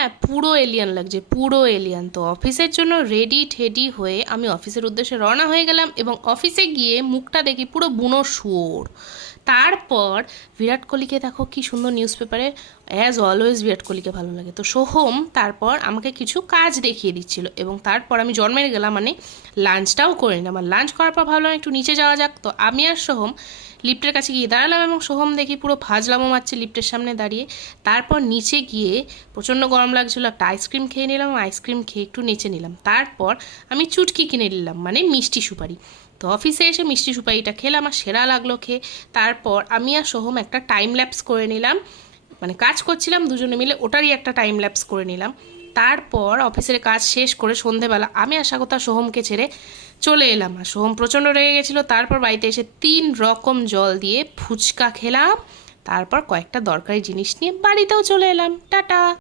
হ্যাঁ, পুরো এলিয়ান লাগছে, পুরো এলিয়ান। তো অফিসের জন্য রেডি ঠেডি হয়ে আমি অফিসের উদ্দেশ্যে রওনা হয়ে গেলাম, এবং অফিসে গিয়ে মুখটা দেখি পুরো বুনো শুয়োর। তারপর বিরাট কোহলিকে দেখো কি সুন্দর নিউজ পেপারে, অ্যাজ অলওয়েজ বিরাট কোহলিকে ভালো লাগে। তো সোহম তারপর আমাকে কিছু কাজ দেখিয়ে দিচ্ছিল, এবং তারপর আমি জন্মের গেলাম, মানে লাঞ্চটাও করে নিলাম। আর লাঞ্চ করার পর ভাবলাম একটু নিচে যাওয়া যাক। তো আমি আর সোহম লিফটের কাছে গিয়ে দাঁড়ালাম, এবং সোহম দেখি পুরো ফাজলামো মারছে লিফটের সামনে দাঁড়িয়ে। তারপর নিচে গিয়ে প্রচণ্ড গরম লাগছিলো, একটা আইসক্রিম খেয়ে নিলাম, আইসক্রিম খেয়ে একটু নিচে নিলাম। তারপর আমি চুটকি কিনে নিলাম, মানে মিষ্টি সুপারি। তো অফিসে এসে মিষ্টি সুপারিটা খেলাম, আর সেরা লাগলো খেয়ে। তারপর আমি আর সোহম একটা টাইম ল্যাপস করে নিলাম, মানে কাজ করছিলাম দুজনে মিলে, ওটারই একটা টাইম ল্যাপস করে নিলাম। তারপর অফিসের কাজ শেষ করে সন্ধেবেলা আমি আর স্বাগতা সোহমকে ছেড়ে চলে এলাম, আর সোহম প্রচণ্ড রেগে গেছিলো। তারপর বাড়িতে এসে 3 রকম জল দিয়ে ফুচকা খেলাম, তারপর কয়েকটা দরকারি জিনিস নিয়ে বাড়িতেও চলে এলাম। টাটা।